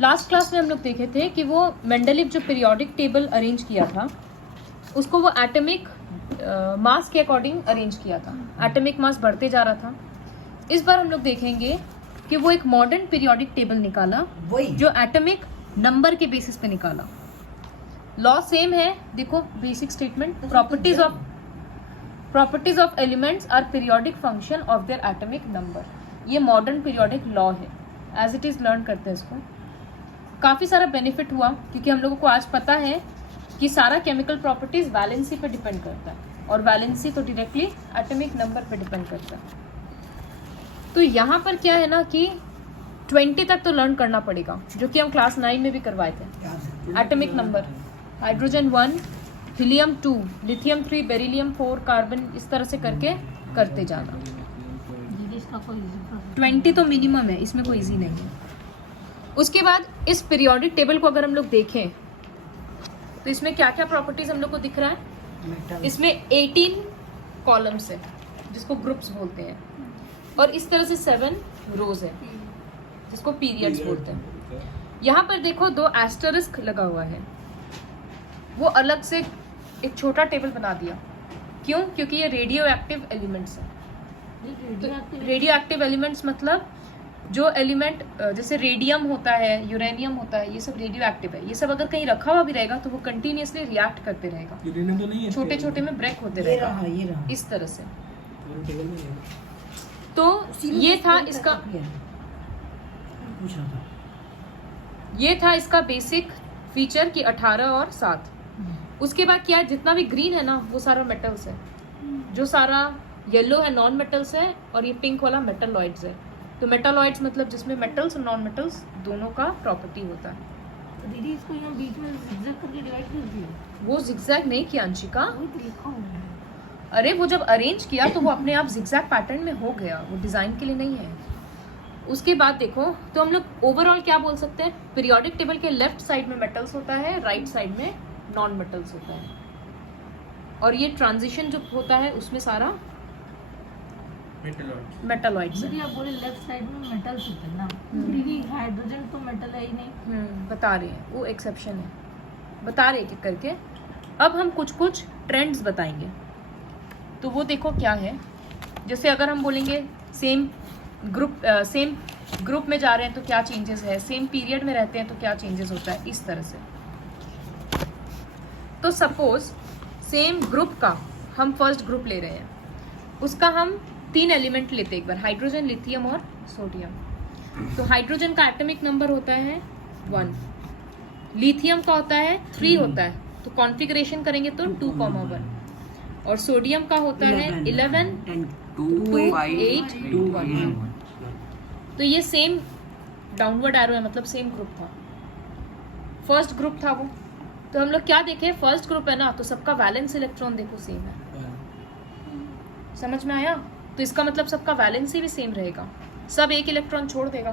Last class में हम लोग देखे थे कि वो मेंडलीव जो पीरियोडिक टेबल अरेंज किया था उसको वो एटॉमिक मास के अकॉर्डिंग अरेंज किया था। एटॉमिक मास बढ़ते जा रहा था। इस बार हम लोग देखेंगे कि वो एक मॉडर्न पीरियोडिक टेबल निकाला जो एटॉमिक नंबर के बेसिस पे निकाला। लॉ सेम है, देखो basic statement, properties of elements are periodic function of their atomic number. ये मॉडर्न पीरियोडिक लॉ है, एज इट इज लर्न करते हैं इसको। काफ़ी सारा बेनिफिट हुआ क्योंकि हम लोगों को आज पता है कि सारा केमिकल प्रॉपर्टीज वैलेंसी पे डिपेंड करता है और वैलेंसी तो डायरेक्टली एटॉमिक नंबर पे डिपेंड करता है। तो यहाँ पर क्या है ना कि 20 तक तो लर्न करना पड़ेगा, जो कि हम क्लास 9 में भी करवाए थे। Atomic number, hydrogen 1, helium 2, lithium 3, beryllium 4, carbon, इस तरह से करके करते जाना। 20 तो मिनिमम है, इसमें कोई इजी नहीं है। उसके बाद इस पीरियोडिक टेबल को अगर हम लोग देखें तो इसमें क्या क्या प्रॉपर्टीज हम लोग को दिख रहा है। इसमें 18 कॉलम्स है जिसको ग्रुप्स बोलते हैं और इस तरह से 7 रोज है जिसको पीरियड्स बोलते हैं। यहाँ पर देखो 2 एस्टरिस्क लगा हुआ है, वो अलग से एक छोटा टेबल बना दिया। क्यों? क्योंकि ये रेडियो एक्टिव एलिमेंट्स है। रेडियो एक्टिव एलिमेंट्स मतलब जो एलिमेंट जैसे रेडियम होता है, यूरेनियम होता है, ये सब रेडियो एक्टिव है। ये सब अगर कहीं रखा हुआ भी रहेगा तो वो कंटिन्यूअसली रिएक्ट करते रहेगा, छोटे छोटे में ब्रेक होते रहेगा इस तरह से। तो ये था इसका, ये था इसका बेसिक फीचर कि 18 और 7। उसके बाद क्या है, जितना भी ग्रीन है ना वो सारा मेटल्स है, जो सारा येलो है नॉन मेटल्स है और ये पिंक वाला मेटलॉइड्स है। तो मेटलॉइड्स मतलब जिसमें मेटल्स और नॉन मेटल्स दोनों का प्रॉपर्टी होता है। तो दीदी इसको यहाँ बीच में जिगजैग करके डिवाइड कर दिया। वो जिगजैग नहीं किया अंशिका, अरे वो जब अरेंज किया तो वो अपने आप जिगजैग पैटर्न में हो गया, वो डिजाइन के लिए नहीं है। उसके बाद देखो तो हम लोग ओवरऑल क्या बोल सकते हैं, पीरियोडिक टेबल के लेफ्ट साइड में मेटल्स होता है, राइट साइड में नॉन मेटल्स होता है। और ये ट्रांजिशन जो होता है उसमें सारा मेटलॉइड्स है। आप बोले लेफ्ट साइड में मेटल्स होते हैं ना, क्योंकि हाइड्रोजन तो मेटल है ही नहीं। बता रहे हैं, वो एक्सेप्शन है, बता रहे हैं करके। अब हम कुछ कुछ ट्रेंड्स बताएंगे। तो वो देखो क्या है, जैसे अगर हम बोलेंगे सेम ग्रुप में जा रहे हैं तो क्या चेंजेस है, सेम पीरियड में रहते हैं तो क्या चेंजेस होता है, इस तरह से। तो सपोज सेम ग्रुप का हम फर्स्ट ग्रुप ले रहे हैं, उसका हम 3 एलिमेंट लेते हैं एक बार, हाइड्रोजन, लिथियम और सोडियम। तो हाइड्रोजन का एटॉमिक नंबर होता है 1, लिथियम का होता है 3 होता है, तो कॉन्फ़िगरेशन करेंगे तो 2,1, और सोडियम का होता है 11, 2, 8, 1। तो ये सेम डाउनवर्ड एरो है, मतलब सेम ग्रुप था, फर्स्ट ग्रुप था वो। तो हम लोग क्या देखे, फर्स्ट ग्रुप है ना तो सबका वैलेंस इलेक्ट्रॉन देखो सेम है, समझ में आया? तो इसका मतलब सबका वैलेंसी भी सेम रहेगा, सब एक इलेक्ट्रॉन छोड़ देगा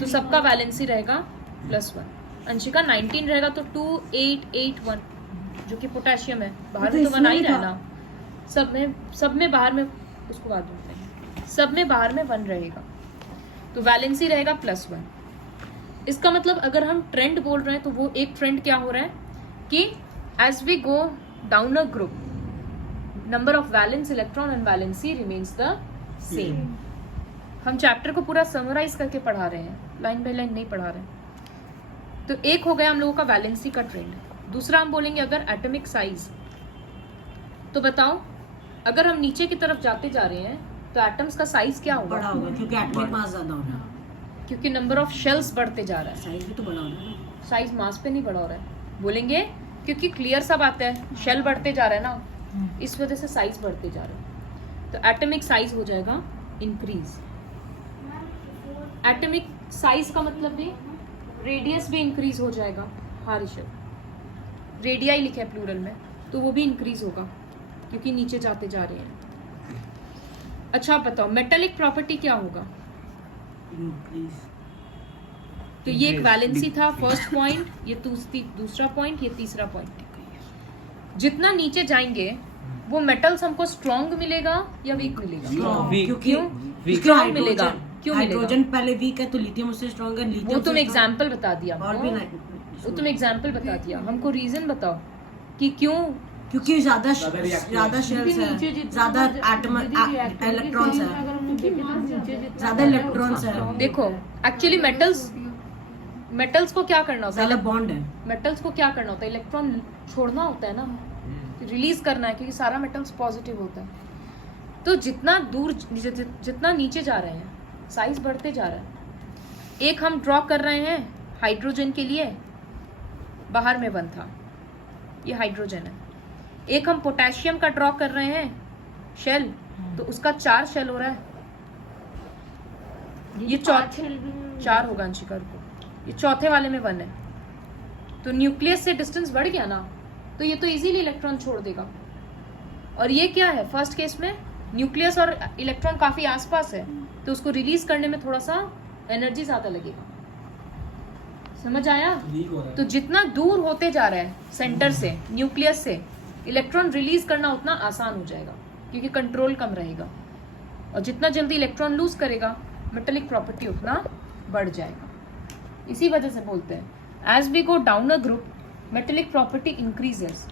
तो सबका वैलेंसी रहेगा +1। अंशिका 19 रहेगा तो 2, 8, 8, 1 जो कि पोटेशियम है, बाहर में तो 1 आ ही रहना, सब में बाहर में, उसको बाद में सब में बाहर में 1 रहेगा, तो वैलेंसी रहेगा +1। इसका मतलब अगर हम ट्रेंड बोल रहे हैं तो वो एक ट्रेंड क्या हो रहा है कि as we go down a group, number of valence electron and valency remains the same. हम चैप्टर को पूरा समराइज करके पढ़ा रहे हैं, लाइन बाय लाइन नहीं पढ़ा रहे हैं। तो एक हो गया हम लोगों का वैलेंसी का ट्रेंड। दूसरा हम बोलेंगे अगर एटॉमिक साइज, तो बताओ अगर हम नीचे की तरफ जाते जा रहे हैं तो एटम्स का साइज क्या होगा? बड़ा होगा, क्योंकि एटॉमिक मास ज्यादा होगा, क्योंकि नंबर ऑफ शेल्स बढ़ते जा रहा है। साइज भी तो बड़ा हो रहा है ना, साइज मास पे नहीं बढ़ा हो रहा है, बोलेंगे क्योंकि क्लियर सा बात है, शेल बढ़ते जा रहा है ना, इस वजह से साइज बढ़ते जा रहा है। तो एटॉमिक साइज हो जाएगा इंक्रीज। एटॉमिक साइज का मतलब भी रेडियस भी इंक्रीज हो जाएगा, हारिशल रेडियाई लिखा है प्लूरल में, तो वो भी इंक्रीज होगा क्योंकि नीचे जाते जा रहे हैं। अच्छा बताओ मेटेलिक प्रॉपर्टी क्या होगा? तो ये एक वैलेंसी था, फर्स्ट पॉइंट, ये दूसरा पॉइंट, ये तीसरा पॉइंट। जितना नीचे जाएंगे वो मेटल्स हमको स्ट्रॉन्ग मिलेगा या वीक मिलेगा? क्योंकि स्ट्रॉन्ग मिलेगा क्यों मिलेगा? हाइड्रोजन पहले वीक है तो लिथियम उससे स्ट्रॉन्ग है, लिथियम वो तुम एग्जाम्पल बता दिया और भी वो तुम एग्जाम्पल बता दिया, हमको रीजन बताओ कि क्यों। क्योंकि ज्यादा दीदी शेल्स नीचे है, जितना ज्यादा दीदी इलेक्ट्रॉन्स अगर है, हम देखें तो नीचे जितना ज्यादा इलेक्ट्रॉन्स है। देखो एक्चुअली मेटल्स को क्या करना होता ज्यादा है? बॉन्ड है। मेटल्स को क्या करना होता है? इलेक्ट्रॉन छोड़ना होता है ना, रिलीज करना है, क्योंकि सारा मेटल्स पॉजिटिव होता है। तो जितना दूर जितना नीचे जा रहे हैं साइज बढ़ते जा रहा है। एक हम ड्रॉ कर रहे हैं हाइड्रोजन के लिए, बाहर में 1 था, ये हाइड्रोजन है। एक हम पोटेशियम का ड्रॉ कर रहे हैं शेल, तो उसका 4 शेल हो रहा है। ये 4 होगा अंशिका को, ये चौथे वाले में 1 है, तो न्यूक्लियस से डिस्टेंस बढ़ गया ना, तो ये तो इजीली इलेक्ट्रॉन छोड़ देगा। और ये क्या है, फर्स्ट केस में न्यूक्लियस और इलेक्ट्रॉन काफी आसपास है, तो उसको रिलीज करने में थोड़ा सा एनर्जी ज्यादा लगेगा। समझ आया? तो जितना दूर होते जा रहा है सेंटर से, न्यूक्लियस से, इलेक्ट्रॉन रिलीज करना उतना आसान हो जाएगा, क्योंकि कंट्रोल कम रहेगा। और जितना जल्दी इलेक्ट्रॉन लूज करेगा, मेटेलिक प्रॉपर्टी उतना बढ़ जाएगा। इसी वजह से बोलते हैं as we go down a group, metallic property increases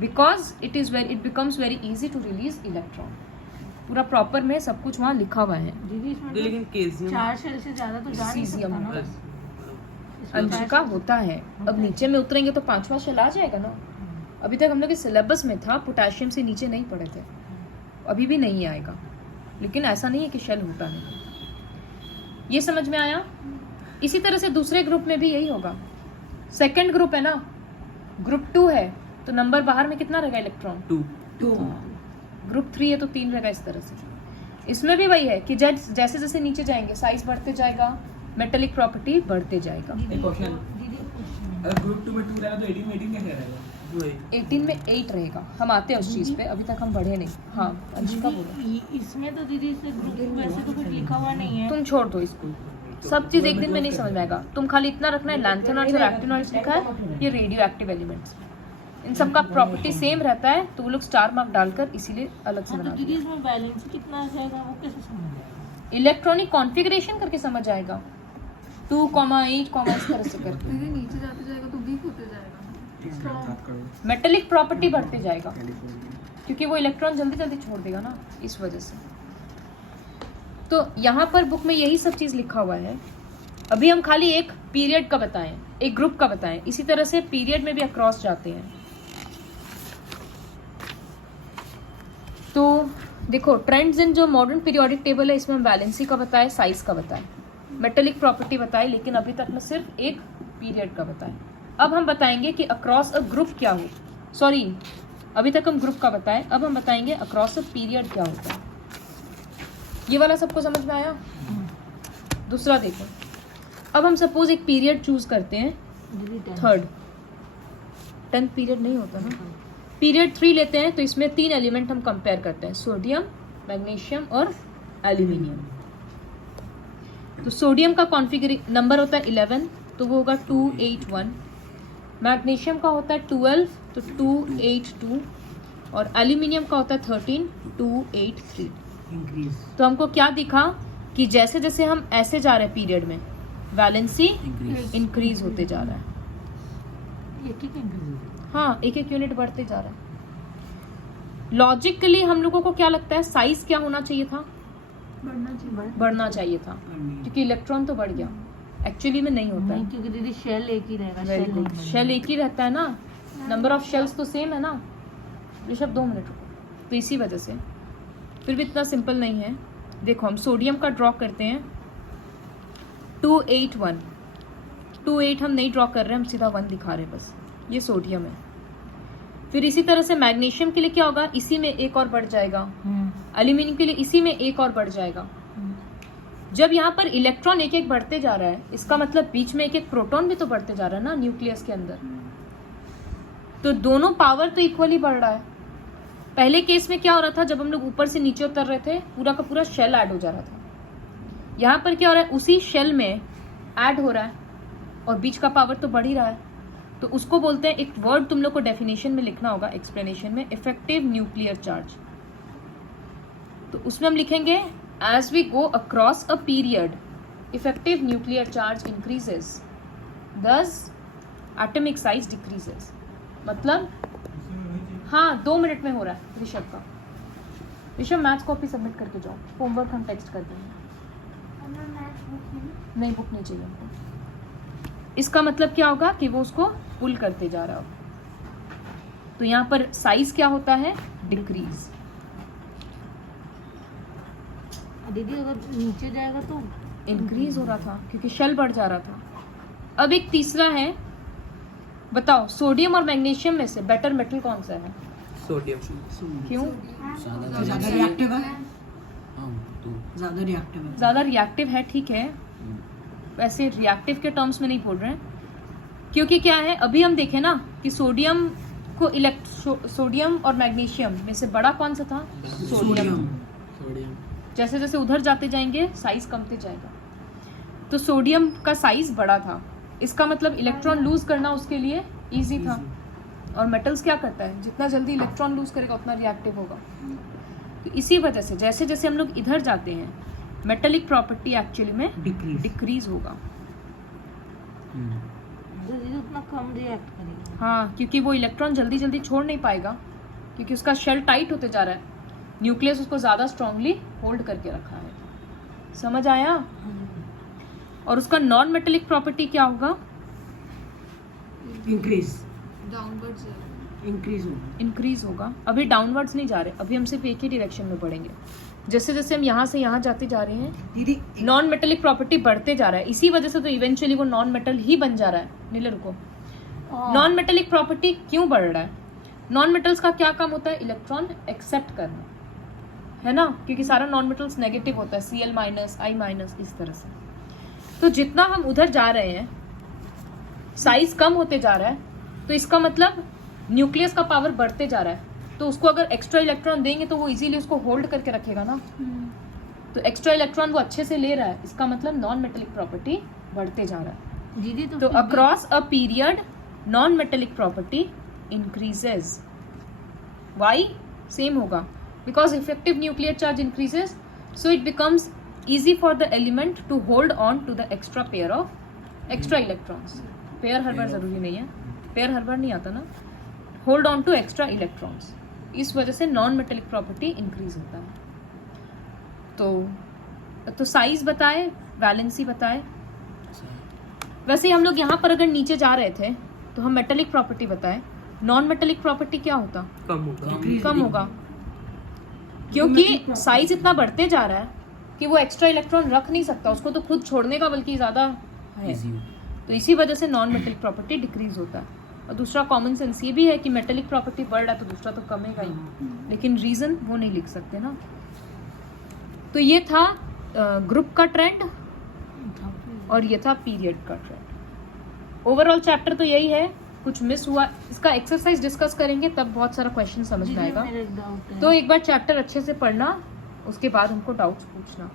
because it becomes very easy to release electron. पूरा प्रॉपर में सब कुछ वहाँ लिखा हुआ है। दीदी इसमें तो लेकिन केजियम 4 शेल से ज्यादा तो जा नहीं सकता ना। अंशिका होता है, अब नीचे में उतरेंगे तो 5वां शेल आ जाएगा ना। अभी तक हम लोग के सिलेबस में था, पोटेशियम से नीचे नहीं पढ़े थे, अभी भी नहीं आएगा। लेकिन ऐसा नहीं है कि शेल होता नहीं। ये समझ में आया? इसी तरह से दूसरे ग्रुप में भी यही होगा। सेकंड ग्रुप है ना, ग्रुप 2 है, तो नंबर बाहर में कितना रहेगा इलेक्ट्रॉन? 2। ग्रुप 3 है तो 3 रहेगा। इस तरह से इसमें भी वही है कि जैसे जैसे नीचे जाएंगे साइज बढ़ते जाएगा, मेटेलिक प्रॉपर्टी बढ़ते जाएगा। एक क्वेश्चन, अगर ग्रुप 2 में 2 रहेगा तो 18 में 18 कैसे रहेगा? 18 में 8 रहेगा। हम आते हैं उस चीज पे, अभी तक हम बढ़े नहीं। हाँ अंशिका बोलो। दीदी इसमें तो दीदी इसे ग्रुप वैसे तो कुछ लिखा हुआ नहीं है। तुम छोड़ दो इसको, सब चीज एक दिन में नहीं समझ में आएगा। तुम खाली इतना रखना है, लैंथेनॉइड्स और एक्टिनॉइड्स लिखा है, ये रेडियो एक्टिव एलिमेंट्स, इन सबका प्रॉपर्टी सेम रहता है, तो वो लोग स्टार मार्क डालकर इसीलिए अलग से हाँ, बना तो दीदी इसमें बैलेंस कितना आ जाएगा वो कैसे समझ? इलेक्ट्रॉनिक कॉन्फ़िगरेशन करके समझ आएगा। 2,8, इस तरह से करके नीचे जाते जाएगा तो वीक होते जाएगा। मेटेलिक प्रॉपर्टी बढ़ते जाएगा, क्योंकि वो इलेक्ट्रॉन जल्दी जल्दी छोड़ देगा ना, इस वजह से। तो यहाँ पर बुक में यही सब चीज लिखा हुआ है। अभी हम खाली एक पीरियड का बताएं, एक ग्रुप का बताएं, इसी तरह से पीरियड में भी अक्रॉस जाते हैं। तो देखो ट्रेंड्स इन जो मॉडर्न पीरियोडिक टेबल है, इसमें हम वैलेंसी का बताए, साइज का बताए, मेटेलिक प्रॉपर्टी बताए, लेकिन अभी तक मैं सिर्फ एक पीरियड का बताए। अब हम बताएंगे कि अक्रॉस अ ग्रुप क्या हो, सॉरी अभी तक हम ग्रुप का बताए, अब हम बताएंगे अक्रॉस अ पीरियड क्या होता है। ये वाला सबको समझ में आया? दूसरा देखो, अब हम सपोज एक पीरियड चूज करते हैं, थर्ड, 10th पीरियड नहीं होता ना, पीरियड 3 लेते हैं, तो इसमें 3 एलिमेंट हम कंपेयर करते हैं, सोडियम, मैग्नीशियम और एल्यूमिनियम। तो सोडियम का कॉन्फ़िगरेशन नंबर होता है 11, तो वो होगा 281। मैग्नीशियम का होता है 12, तो 282, और एल्यूमिनियम का होता है 13, 283। तो हमको क्या दिखा कि जैसे जैसे हम ऐसे जा रहे हैं पीरियड में, वैलेंसी इंक्रीज होते जा रहा है। हाँ, एक एक यूनिट बढ़ते जा रहा है। लॉजिकली हम लोगों को क्या लगता है, साइज क्या होना चाहिए था? बढ़ना चाहिए था, क्योंकि इलेक्ट्रॉन तो बढ़ गया। एक्चुअली में नहीं होता है, क्योंकि दीदी शेल एक ही रहेगा। वेरी गुड, शेल एक ही रहता है ना, नंबर ऑफ शेल्स तो सेम है ना। ऋषभ 2 मिनट रुको। तो इसी वजह से फिर भी इतना सिंपल नहीं है। देखो हम सोडियम का ड्रॉ करते हैं 281, 28 हम नहीं ड्रॉ कर रहे हैं, हम सीधा 1 दिखा रहे हैं बस, ये सोडियम है। फिर इसी तरह से मैग्नीशियम के लिए क्या होगा, इसी में एक और बढ़ जाएगा। एल्यूमिनियम के लिए इसी में एक और बढ़ जाएगा। जब यहाँ पर इलेक्ट्रॉन एक एक बढ़ते जा रहा है, इसका मतलब बीच में एक एक प्रोटॉन भी तो बढ़ते जा रहा है ना न्यूक्लियस के अंदर, तो दोनों पावर तो इक्वली बढ़ रहा है। पहले केस में क्या हो रहा था, जब हम लोग ऊपर से नीचे उतर रहे थे, पूरा का पूरा शेल ऐड हो जा रहा था। यहाँ पर क्या हो रहा है, उसी शेल में ऐड हो रहा है और बीच का पावर तो बढ़ ही रहा है। तो उसको बोलते हैं, एक वर्ड तुम लोग को डेफिनेशन में लिखना होगा, एक्सप्लेनेशन में, इफेक्टिव न्यूक्लियर चार्ज। तो उसमें हम लिखेंगे as we go across a period, effective nuclear charge increases, thus atomic size decreases. मतलब हाँ 2 मिनट में हो रहा है ऋषभ का। ऋषभ मैथ्स कॉपी सबमिट करके जाओ, होमवर्क हम टेक्स्ट कर देंगे। नहीं बुक नहीं चाहिए हमको। इसका मतलब क्या होगा कि वो उसको पुल करते जा रहा होगा। तो यहाँ पर साइज क्या होता है? डिक्रीज। दीदी अगर नीचे जाएगा तो इंक्रीज हो रहा था क्योंकि शेल बढ़ जा रहा था। अब एक तीसरा है, बताओ सोडियम और मैग्नीशियम में से बेटर मेटल कौन सा है? सोडियम। क्यों? ज्यादा रिएक्टिव है, ज्यादा रिएक्टिव है। ज्यादा रिएक्टिव है, ठीक है। वैसे रिएक्टिव के टर्म्स में नहीं बोल रहे हैं, क्योंकि क्या है, अभी हम देखें ना कि सोडियम को सोडियम और मैग्नीशियम में से बड़ा कौन सा था? सोडियम। जैसे जैसे उधर जाते जाएंगे साइज कमते जाएगा। तो सोडियम का साइज बड़ा था, इसका मतलब इलेक्ट्रॉन लूज करना उसके लिए इजी था। और मेटल्स क्या करता है, जितना जल्दी इलेक्ट्रॉन लूज करेगा उतना रिएक्टिव होगा। तो इसी वजह से जैसे जैसे हम लोग इधर जाते हैं मेटेलिक प्रॉपर्टी एक्चुअली में डिक्रीज होगा। दीदी उतना कम रिएक्ट करेगा। हाँ, क्योंकि वो इलेक्ट्रॉन जल्दी जल्दी छोड़ नहीं पाएगा, क्योंकि उसका शेल टाइट होते जा रहा है, न्यूक्लियस उसको ज्यादा स्ट्रांगली होल्ड करके रखा है। समझ आया? और उसका नॉन मेटेलिक प्रॉपर्टी क्या होगा? इंक्रीज डाउनवर्ड्स इंक्रीज होगा। होगा। अभी डाउनवर्ड्स नहीं जा रहे, अभी हम सिर्फ एक ही डायरेक्शन में बढ़ेंगे। जैसे जैसे हम यहाँ से यहाँ जाते जा रहे हैं दीदी नॉन मेटेलिक प्रॉपर्टी बढ़ते जा रहा है। इसी वजह से तो इवेंचुअली वो नॉन मेटल ही बन जा रहा है। नीले रुको, नॉन मेटेलिक प्रॉपर्टी क्यों बढ़ रहा है? नॉन मेटल्स का क्या काम होता है? इलेक्ट्रॉन एक्सेप्ट करना, है ना, क्योंकि सारा नॉन मेटल्स नेगेटिव होता है, Cl माइनस I माइनस, इस तरह से। तो जितना हम उधर जा रहे हैं साइज कम होते जा रहा है, तो इसका मतलब न्यूक्लियस का पावर बढ़ते जा रहा है। तो उसको अगर एक्स्ट्रा इलेक्ट्रॉन देंगे तो वो इजीली उसको होल्ड करके रखेगा ना। तो एक्स्ट्रा इलेक्ट्रॉन वो अच्छे से ले रहा है, इसका मतलब नॉन मेटेलिक प्रॉपर्टी बढ़ते जा रहा है। दीदी तो across a period non metallic property increases. Why same होगा, because effective nuclear charge increases, so it becomes easy for the element to hold on to the extra pair of extra electrons. Pair हर बार जरूरी नहीं है, pair हर बार नहीं आता ना। Hold on to extra electrons, इस वजह से नॉन मेटेलिक प्रॉपर्टी इंक्रीज होता है। तो साइज बताए, वैलेंसी बताए। वैसे हम लोग यहाँ पर अगर नीचे जा रहे थे तो हम मेटेलिक प्रॉपर्टी बताए। नॉन मेटेलिक प्रॉपर्टी क्या होता? कम होगा, क्योंकि साइज इतना बढ़ते जा रहा है कि वो एक्स्ट्रा इलेक्ट्रॉन रख नहीं सकता, उसको तो खुद छोड़ने का बल्कि ज्यादा है। तो इसी वजह से नॉन मेटेलिक प्रॉपर्टी डिक्रीज होता है। और दूसरा कॉमन सेंस ये भी है कि मेटेलिक प्रॉपर्टी बढ़ रहा है तो दूसरा तो कमेगा ही, लेकिन रीजन वो नहीं लिख सकते ना। तो ये था ग्रुप का ट्रेंड और ये था पीरियड का ट्रेंड। ओवरऑल चैप्टर तो यही है, कुछ मिस हुआ इसका एक्सरसाइज डिस्कस करेंगे तब बहुत सारा क्वेश्चन समझ में आएगा। तो एक बार चैप्टर अच्छे से पढ़ना, उसके बाद हमको डाउट्स पूछना।